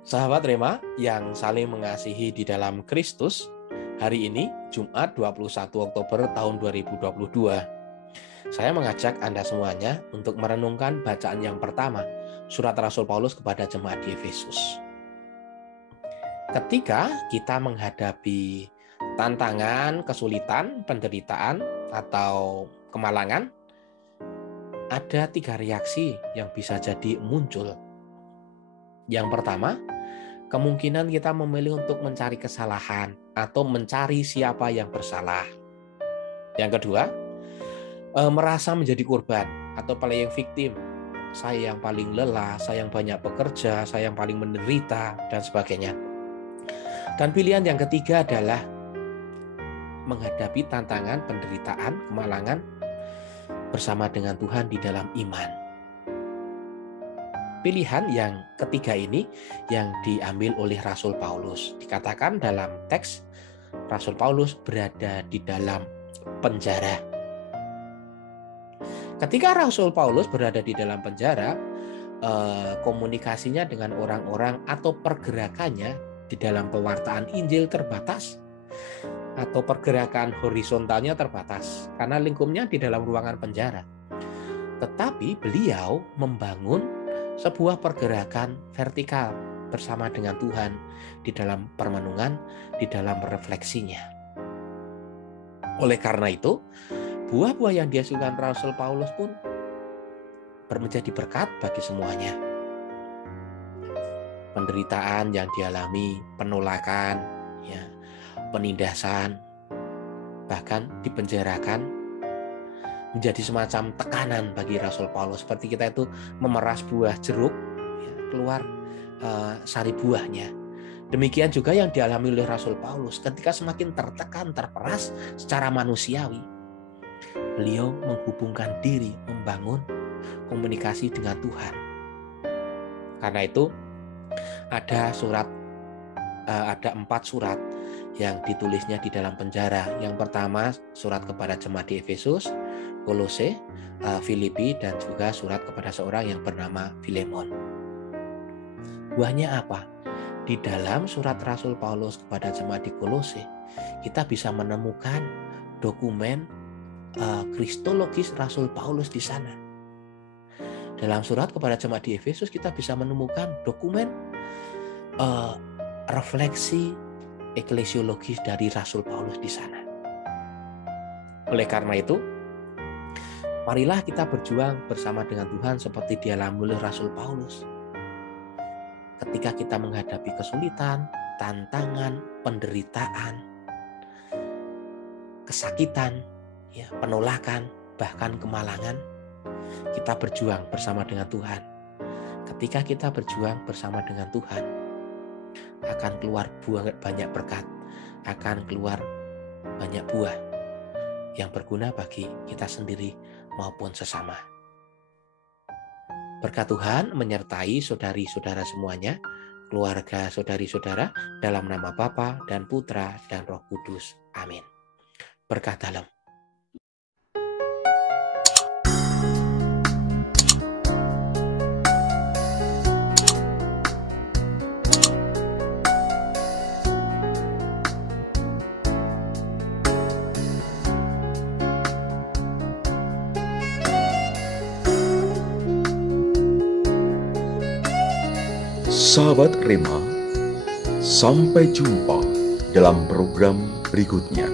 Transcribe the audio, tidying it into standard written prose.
Sahabat Rema yang saling mengasihi di dalam Kristus, hari ini Jumat 21 Oktober tahun 2022. Saya mengajak Anda semuanya untuk merenungkan bacaan yang pertama, surat Rasul Paulus kepada jemaat di Efesus. Ketika kita menghadapi tantangan, kesulitan, penderitaan, atau kemalangan, ada 3 reaksi yang bisa jadi muncul. Yang pertama, kemungkinan kita memilih untuk mencari kesalahan atau mencari siapa yang bersalah. Yang kedua, merasa menjadi korban atau playing victim. Saya yang paling lelah, saya yang banyak bekerja, saya yang paling menderita, dan sebagainya. Dan pilihan yang ketiga adalah menghadapi tantangan, penderitaan, kemalangan bersama dengan Tuhan di dalam iman. Pilihan yang ketiga ini yang diambil oleh Rasul Paulus. Dikatakan dalam teks, Rasul Paulus berada di dalam penjara. Ketika Rasul Paulus berada di dalam penjara, komunikasinya dengan orang-orang atau pergerakannya di dalam pewartaan Injil terbatas, atau pergerakan horizontalnya terbatas, karena lingkupnya di dalam ruangan penjara. Tetapi beliau membangun sebuah pergerakan vertikal bersama dengan Tuhan di dalam permenungan, di dalam refleksinya. Oleh karena itu, buah-buah yang dihasilkan Rasul Paulus pun menjadi berkat bagi semuanya. Penderitaan yang dialami, penolakan, penindasan, bahkan dipenjarakan, menjadi semacam tekanan bagi Rasul Paulus, seperti kita itu memeras buah jeruk, keluar sari buahnya. Demikian juga yang dialami oleh Rasul Paulus ketika semakin tertekan, terperas secara manusiawi. Beliau menghubungkan diri, membangun komunikasi dengan Tuhan. Karena itu ada 4 surat yang ditulisnya di dalam penjara. Yang pertama, surat kepada jemaat di Efesus, Kolose, Filipi, dan juga surat kepada seorang yang bernama Filemon. Buahnya apa? Di dalam surat Rasul Paulus kepada jemaat di Kolose, kita bisa menemukan dokumen kristologis Rasul Paulus di sana. Dalam surat kepada jemaat di Efesus, kita bisa menemukan dokumen refleksi eklesiologis dari Rasul Paulus di sana. Oleh karena itu, marilah kita berjuang bersama dengan Tuhan seperti dialami oleh Rasul Paulus. Ketika kita menghadapi kesulitan, tantangan, penderitaan, kesakitan, penolakan, bahkan kemalangan, kita berjuang bersama dengan Tuhan. Ketika kita berjuang bersama dengan Tuhan, akan keluar banyak berkat, akan keluar banyak buah yang berguna bagi kita sendiri maupun sesama. Berkat Tuhan menyertai saudari-saudara semuanya, keluarga saudari-saudara, dalam nama Bapa dan Putra dan Roh Kudus. Amin. Berkat dalam. Sahabat Rema, sampai jumpa dalam program berikutnya.